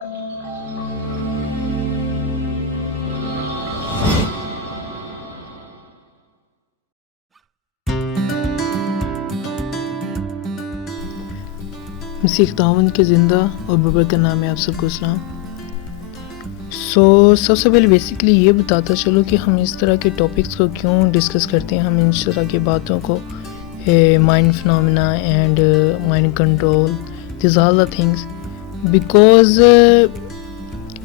मसीह खुदावंद के ज़िंदा और बबर का नाम है, आप सबको सलाम। सबसे पहले बेसिकली ये बताता चलो कि हम इस तरह के टॉपिक्स को क्यों डिस्कस करते हैं। हम इस तरह की बातों को mind phenomena and mind control, this all the things because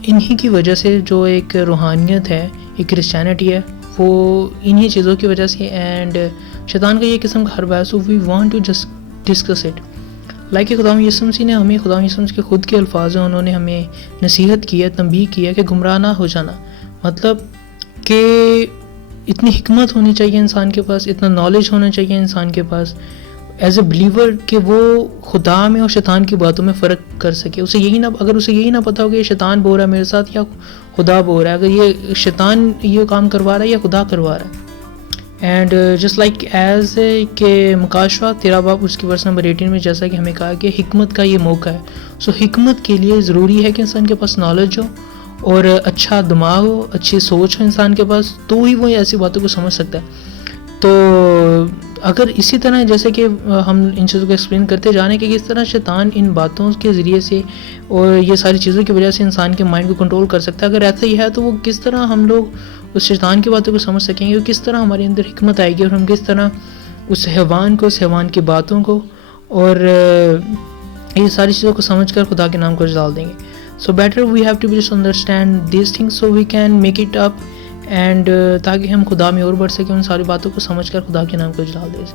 इन्हीं की वजह से जो एक रूहानियत है, एक क्रिश्चियनिटी है, वो इन्हीं चीज़ों की वजह से एंड शैतान का ये किस्म का हरबा है। So we want to just discuss it like खुदाम यीशु मसीह ने हमें, खुदाम यीशु मसीह के खुद के अल्फाज हैं, उन्होंने हमें नसीहत की है, तंबीह की है कि गुमराह ना हो जाना। मतलब कि इतनी हिकमत होनी चाहिए इंसान के पास, इतना नॉलेज होना चाहिए इंसान के पास एज ए बिलीवर कि वो खुदा में और शैतान की बातों में फ़र्क कर सके। उसे यही ना, अगर उसे यही ना पता हो कि ये शैतान बोल रहा है मेरे साथ या खुदा बोल रहा है, अगर ये शैतान ये काम करवा रहा है या खुदा करवा रहा है। एंड जस्ट लाइक एज के मुकाशवा 13 बाब उसकी वर्स नंबर 18 में जैसा कि हमें कहा कि हिकमत का ये मौका है। सो हिकमत के लिए ज़रूरी है कि इंसान के पास नॉलेज हो और अच्छा दिमाग हो, अच्छी सोच हो इंसान के पास, तो ही वो ऐसी बातों को समझ सकता है। तो अगर इसी तरह जैसे कि हम इन चीज़ों को एक्सप्लेन करते जा रहे हैं कि किस तरह शैतान इन बातों के ज़रिए से और ये सारी चीज़ों की वजह से इंसान के माइंड को कंट्रोल कर सकता है, अगर ऐसा ही है तो वो किस तरह हम लोग उस शैतान की बातों को समझ सकेंगे, किस तरह हमारे अंदर हिकमत आएगी और हम किस तरह उस हैवान को, उस हैवान की बातों को और ये सारी चीज़ों को समझ कर खुदा के नाम को डाल देंगे। So better we have to be just understand this things so we can make it up and ताकि हम खुदा में और बढ़ सकें, उन सारी बातों को समझ कर खुदा के नाम को डाल दें।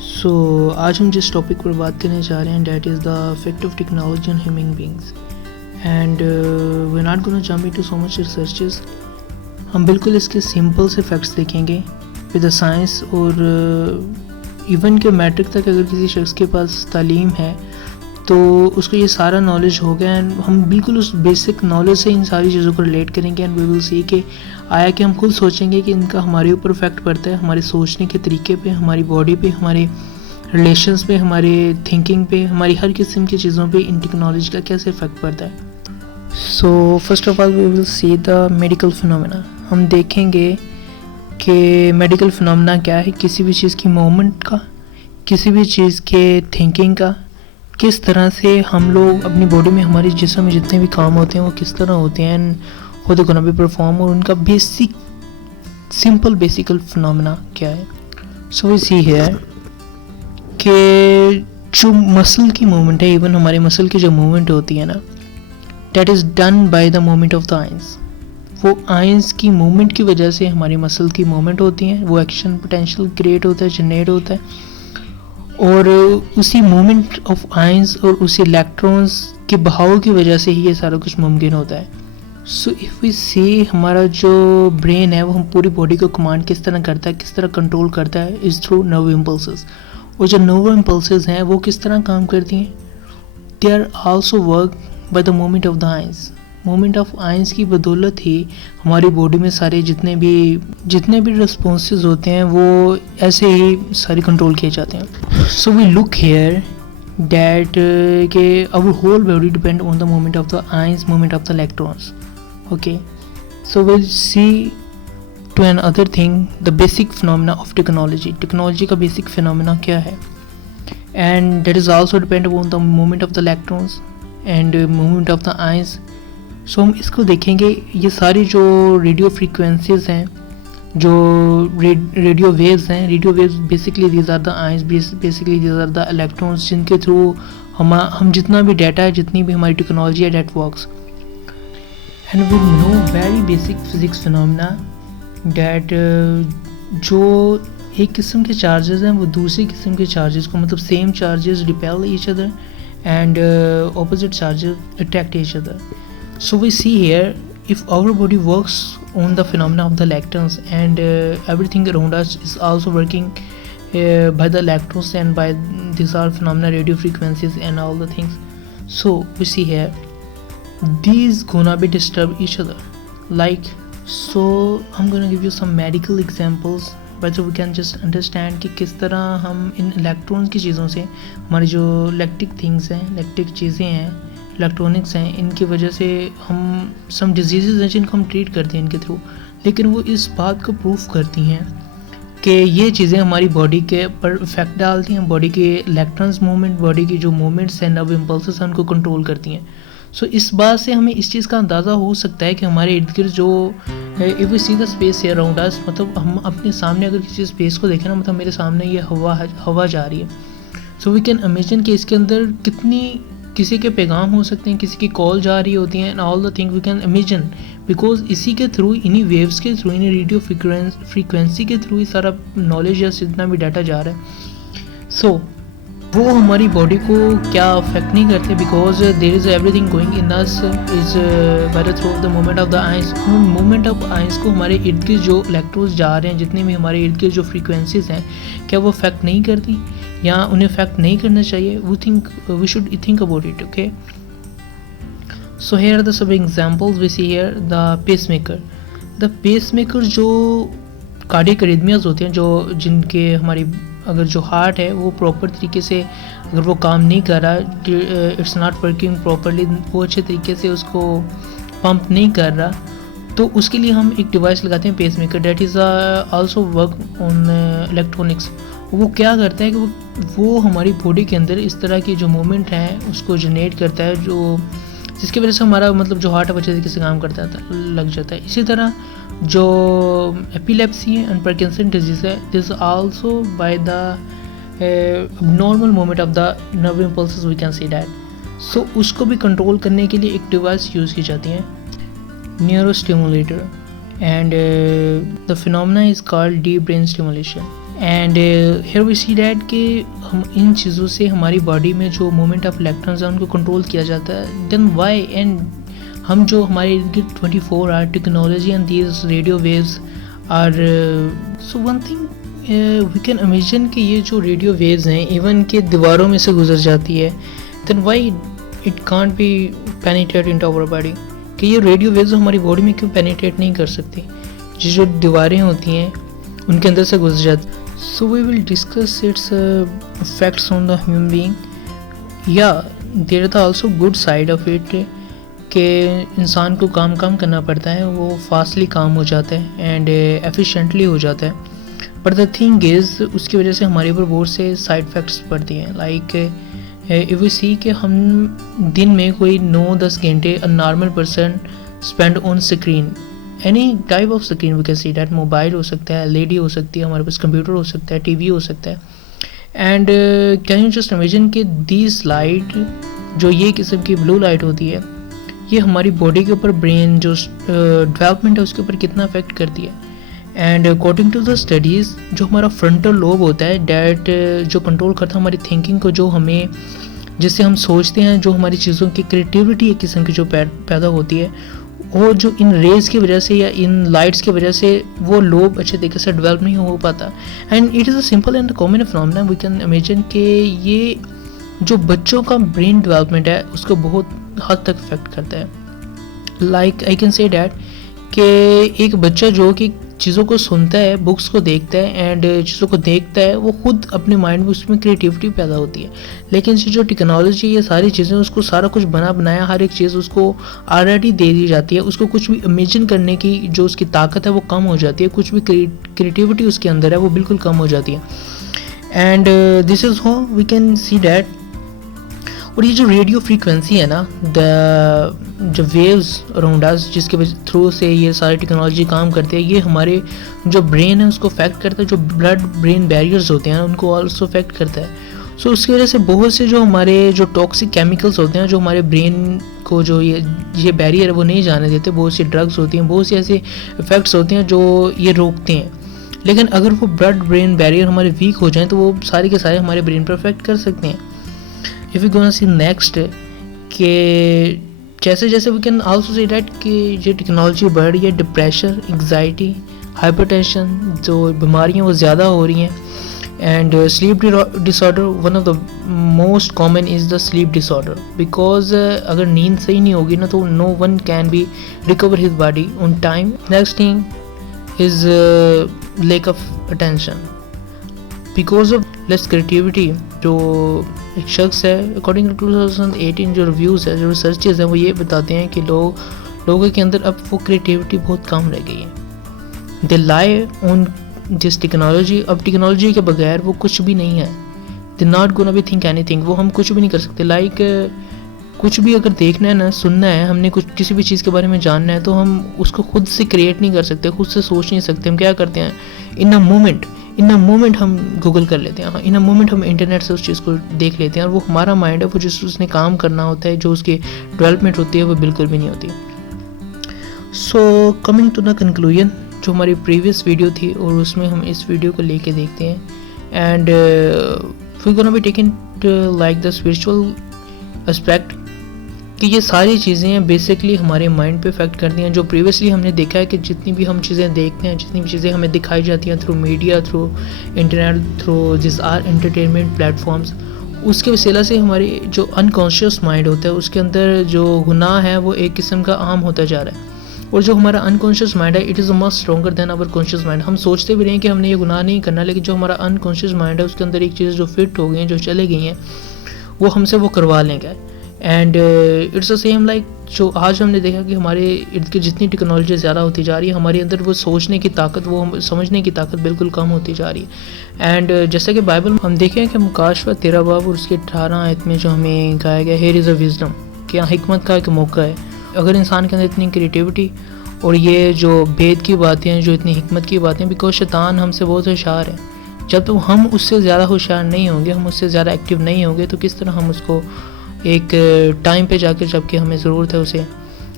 सो आज हम जिस टॉपिक पर बात करने जा रहे हैं, that is the effect of technology on human beings and we are not gonna jump into so much researches. हम बिल्कुल इसके सिंपल से फैक्ट्स देखेंगे विद द साइंस और इवन के मैट्रिक तक अगर किसी शख्स के पास तालीम है तो उसको ये सारा नॉलेज हो गया एंड हम बिल्कुल उस बेसिक नॉलेज से इन सारी चीज़ों को रिलेट करेंगे एंड वी विल सी कि आया कि हम खुद सोचेंगे कि इनका हमारे ऊपर इफेक्ट पड़ता है, हमारे सोचने के तरीके पे, हमारी बॉडी पे, हमारे रिलेशंस पे, हमारे थिंकिंग पे, हमारी हर किस्म की चीज़ों पे इन टेक्नोलॉजी का कैसे इफेक्ट पड़ता है। So first of all we will see the medical phenomena. हम देखेंगे कि मेडिकल फिनोमेना क्या है, किसी भी चीज़ की मूवमेंट का, किसी भी चीज़ के थिंकिंग का, किस तरह से हम लोग अपनी बॉडी में, हमारे जिस्म में जितने भी काम होते हैं वो किस तरह होते हैं and how they gonna be perform, और उनका बेसिक सिंपल बेसिकल फिनोमेना क्या है। सो वी सी हियर कि जो मसल की मूवमेंट है, इवन हमारे मसल की जो मूवमेंट होती है ना, that is done by the movement of the ions. वो आइंस की मूवमेंट की वजह से हमारी मसल की मूवमेंट होती है, वो एक्शन पोटेंशियल क्रिएट होता है, जनरेट होता है, और उसी मूवमेंट ऑफ आइंस और उसी इलेक्ट्रॉन्स के बहाव की वजह से ही ये सारा कुछ मुमकिन होता है। सो इफ़ वी सी हमारा जो ब्रेन है वो हम पूरी बॉडी को कमांड किस तरह करता है, किस तरह कंट्रोल करता है, इज़ थ्रू नर्व इम्पल्सेस। और जो नर्व इम्पल्सेस हैं वो किस तरह काम करती हैं, they are also work by the movement of the ions. Movement of ions की बदौलत ही हमारी बॉडी में सारे जितने भी रिस्पॉन्सेज होते हैं वो ऐसे ही सारे कंट्रोल किए जाते हैं। So we look here that के our whole body depend on the movement of the ions, movement of the electrons. Okay, so will see to another thing the basic phenomena of technology. Technology का basic phenomena क्या है, and that is also depend on the movement of the electrons and movement of the ions. सो हम इसको देखेंगे, ये सारी जो रेडियो फ्रीक्वेंसीज हैं, जो रेडियो वेव्स हैं, radio waves basically these are the ions, basically these are the electrons जिनके थ्रू हम जितना भी डाटा है, जितनी भी हमारी टेक्नोलॉजी है, that works. And we know very basic physics phenomena that जो एक किस्म के चार्जेस हैं वो दूसरी किस्म के चार्जेस को, मतलब same charges repel each other and opposite charges attract each other. So we see here, if our body works on the phenomena of the electrons and everything around us is also working by the electrons and by these are phenomena, radio frequencies and all the things. So we see here these gonna be disturb each other, like, so I'm gonna give you some medical examples whether we can just understand कि किस तरह हम इन electrons की चीज़ों से हमारी जो electric things हैं, इलेक्ट्रिक चीज़ें हैं, इलेक्ट्रॉनिक्स हैं, इनकी वजह से हम सम डिजीज़ हैं जिनको हम ट्रीट करते हैं इनके थ्रू, लेकिन वो इस बात को प्रूफ करती हैं कि ये चीज़ें हमारी बॉडी के पर इफेक्ट डालती हैं, बॉडी के इलेक्ट्रॉन्स मूवमेंट, बॉडी की जो मूवमेंट्स हैं, नर्व इम्पल्सेस हैं, उनको कंट्रोल करती हैं। सो इस बात से हमें इस चीज़ का अंदाज़ा हो सकता है कि हमारे इर्द गिर्द जो if we see the space around us, मतलब हम अपने सामने अगर किसी स्पेस को देखें ना, मतलब मेरे सामने ये हवा जा रही है, सो वी कैन इमेजिन कि इसके अंदर कितनी किसी के पैगाम हो सकते हैं, किसी की कॉल जा रही होती हैं, and all the thing we can imagine, because इसी के थ्रू, इन्हीं वेव्स के थ्रू, इन्हीं रेडियो फ्रीक्वेंसी के थ्रू ही सारा नॉलेज या जितना भी डाटा जा रहा है। सो वो हमारी बॉडी को क्या अफेक्ट नहीं करते, because there is everything going in us is by the through of the movement of the ions. Movement of ions को हमारे इर्द गिर्द जो इलेक्ट्रॉन्स जा रहे हैं, जितने भी हमारे इर्द गिर्द जो फ्रीक्वेंसीज हैं, क्या वो अफेक्ट नहीं करती या उन्हें अफेक्ट नहीं करना चाहिए? We should think about it, okay. So here are the सब examples we see here. The pacemaker जो कार्डियक अरिथमियाज होते हैं, जो जिनके हमारी अगर जो हार्ट है वो प्रॉपर तरीके से अगर वो काम नहीं कर रहा, इट्स नॉट वर्किंग प्रॉपरली, वो अच्छे तरीके से उसको पंप नहीं कर रहा, तो उसके लिए हम एक डिवाइस लगाते हैं pacemaker, that is also work on electronics. वो क्या करता है कि वो हमारी बॉडी के अंदर इस तरह की जो मूवमेंट है उसको जनरेट करता है, जो जिसकी वजह से हमारा मतलब जो हार्ट है अच्छे तरीके से काम करता है, लग जाता है। इसी तरह जो एपिलेप्सी है एंड पार्किंसन डिजीज़ है, this also by the normal movement of the nerve impulses, we can see that. सो उसको भी कंट्रोल करने के लिए एक डिवाइस यूज़ की जाती है, neurostimulator, and the phenomena is called deep brain stimulation. And here we see that कि हम इन चीज़ों से हमारी बॉडी में जो मूवमेंट ऑफ इलेक्ट्रॉन्स है उनको कंट्रोल किया जाता है। देन वाई, एंड हम जो हमारे 24 hour technology and these radio waves are, so one thing we can imagine कि ये जो रेडियो वेव्स हैं इवन के दीवारों में से गुजर जाती है, then why it can't be penetrate into our body, कि ये रेडियो वेव्स हमारी बॉडी में क्यों पेनिट्रेट नहीं कर सकती, जो दीवारें होती हैं उनके अंदर से गुजर जाती। So we will discuss its effects on the human being. या there are also good side of it, कि इंसान को काम करना पड़ता है, वो फास्टली काम हो जाता है एंड एफिशिएंटली हो जाता है, बट द थिंग इज़ उसकी वजह से हमारे ऊपर बहुत से साइड इफ़ेक्ट्स पड़ती हैं। लाइक इफ़ वी सी कि हम दिन में कोई 9-10 घंटे a normal person spend on screen, any type of screen, we can see that, mobile हो सकता है, एलईडी हो सकती है, हमारे पास कंप्यूटर हो सकता है, टीवी हो सकता है, and can you just imagine कि दिस लाइट, जो ये किस्म की ब्लू लाइट होती है, ये हमारी बॉडी के ऊपर, ब्रेन जो डेवलपमेंट है उसके ऊपर कितना अफेक्ट करती है। And according to the studies, जो हमारा फ्रंटल लोब होता है, डैट जो कंट्रोल करता है हमारी थिंकिंग को, जो हमें, जिससे हम सोचते हैं, जो हमारी चीज़ों की क्रिएटिविटी एक किस्म की जो पैदा होती है, और जो इन रेज की वजह से या इन लाइट्स की वजह से वो लोब अच्छे तरीके से डेवलप नहीं हो पाता। And it is a simple and common phenomena, we can imagine कि ये जो बच्चों का ब्रेन डेवलपमेंट है उसको बहुत हद तक अफेक्ट करता है। Like I can say that कि एक बच्चा जो कि चीज़ों को सुनता है, बुक्स को देखता है एंड चीज़ों को देखता है, वो खुद अपने माइंड में उसमें क्रिएटिविटी पैदा होती है, लेकिन जो टेक्नोलॉजी, ये सारी चीज़ें, उसको सारा कुछ बनाया, हर एक चीज़ उसको ऑलरेडी दे दी जाती है, उसको कुछ भी इमेजिन करने की जो उसकी ताकत है वो कम हो जाती है, कुछ भी क्रिएटिविटी उसके अंदर है वो बिल्कुल कम हो जाती है। And this is how we can see that. और ये जो रेडियो फ्रीक्वेंसी है ना, जो वेव्स अराउंड अस, जिसके थ्रू से ये सारी टेक्नोलॉजी काम करती है, ये हमारे जो ब्रेन है उसको अफेक्ट करता है, जो ब्लड ब्रेन बैरियर्स होते हैं उनको ऑल्सो अफेक्ट करता है। सो उसकी वजह से बहुत से जो हमारे जो टॉक्सिक केमिकल्स होते हैं, जो हमारे ब्रेन को जो ये बैरियर है वो नहीं जाने देते, बहुत सी ड्रग्स होती हैं, बहुत से ऐसे इफेक्ट्स होते हैं जो ये रोकते हैं। लेकिन अगर वो ब्लड ब्रेन बैरियर हमारे वीक हो जाएँ तो वो सारे के सारे हमारे ब्रेन पर अफेक्ट कर सकते हैं। If you gonna see next, कि जैसे जैसे we can also say that कि ये टेक्नोलॉजी बढ़ रही है, डिप्रेशन, एंग्जाइटी, हाइपरटेंशन, जो बीमारियाँ वो ज़्यादा हो रही हैं, and sleep disorder, one of the most common is the sleep disorder, because अगर नींद सही नहीं होगी ना तो no one can be recover his body on time. Next thing is lack of attention, because of less creativity जो एक शख्स है, अकॉर्डिंग टू 2018 जो रिव्यूज़ है, जो रिसर्चेज हैं, वो ये बताते हैं कि लोगों के अंदर अब वो क्रिएटिविटी बहुत कम रह गई है। दे लाई ऑन जिस टेक्नोलॉजी, अब टेक्नोलॉजी के बगैर वो कुछ भी नहीं है। They not gonna be think anything, वो हम कुछ भी नहीं कर सकते। लाइक कुछ भी अगर देखना है ना, सुनना है, हमने कुछ किसी भी चीज़ के बारे में जानना है, तो हम उसको खुद से क्रिएट नहीं कर सकते, खुद से सोच नहीं सकते। हम क्या करते हैं, इन अ मोमेंट हम गूगल कर लेते हैं, इन अ मोमेंट हम इंटरनेट से उस चीज़ को देख लेते हैं, और वो हमारा माइंड है, वो जिस उसने काम करना होता है, जो उसकी डेवलपमेंट होती है, वो बिल्कुल भी नहीं होती। So coming to the conclusion, जो हमारी प्रीवियस वीडियो थी और उसमें हम इस वीडियो को लेके देखते हैं, and we gonna be taking like the spiritual aspect, कि ये सारी चीज़ें बेसिकली हमारे माइंड पे इफेक्ट करती हैं। जो प्रीवियसली हमने देखा है कि जितनी भी हम चीज़ें देखते हैं, जितनी भी चीज़ें हमें दिखाई जाती हैं through media, through internet, through this are entertainment platforms, उसके वसीला से हमारे जो अनकॉन्शियस माइंड होता है, उसके अंदर जो गुनाह है वो एक किस्म का आम होता जा रहा है। और जो हमारा अनकॉन्शियस माइंड है, it is much stronger than our conscious mind. हम सोचते भी नहीं कि हमने ये गुनाह नहीं करना, लेकिन जो हमारा अनकॉन्शियस माइंड है, उसके अंदर एक चीज़ जो फिट हो गई हैं, जो चले गई हैं, वो हमसे वो करवा लेंगे। And it's the same like जो आज हमने देखा कि हमारे इर्द गिर्द जितनी टेक्नोलॉजी ज़्यादा होती जा रही है, हमारे अंदर वो सोचने की ताकत, वो समझने की ताकत बिल्कुल कम होती जा रही है। एंड जैसे कि बाइबल में हम देखें कि मुकाशवा 13 बाब और उसके 18 आयत में जो हमें कहा गया, हियर इज़ अ विजडम, कि यहाँ हिकमत का एक मौका है। अगर इंसान के अंदर इतनी क्रिएटिविटी और ये जो भेद की बातें हैं, जो इतनी हिकमत की बातें, बिकॉज शैतान हमसे बहुत होशियार है। जब तो हम उससे ज़्यादा होशियार नहीं होंगे, हम उससे ज़्यादा एक्टिव नहीं होंगे, तो किस तरह हम उसको एक टाइम पे जाकर, जबकि हमें ज़रूरत है उसे,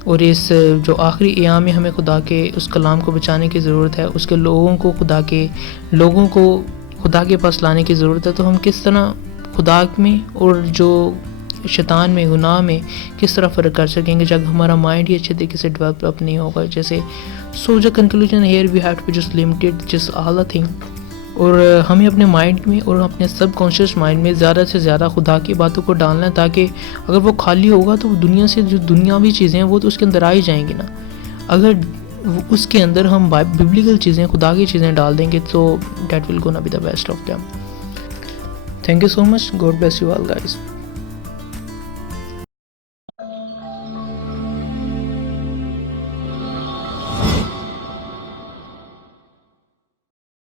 और इस जो आखिरी अयाम में हमें खुदा के उस कलाम को बचाने की ज़रूरत है, उसके लोगों को खुदा के पास लाने की ज़रूरत है, तो हम किस तरह खुदा में और जो शैतान में, गुनाह में किस तरह फ़र्क कर सकेंगे जब हमारा माइंड ही अच्छे तरीके से डेवलप नहीं होगा। जैसे so the conclusion here we have to just limited just all the thing, और हमें अपने माइंड में और अपने सबकॉन्शियस माइंड में ज़्यादा से ज़्यादा खुदा की बातों को डालना है, ताकि अगर वो खाली होगा तो दुनिया से जो दुनियावी चीज़ें हैं वो तो उसके अंदर आ ही जाएंगी ना। अगर उसके अंदर हम बिब्लिकल चीज़ें, खुदा की चीज़ें डाल देंगे, तो that will gonna be the best of them. Thank you so much, God bless you all guys.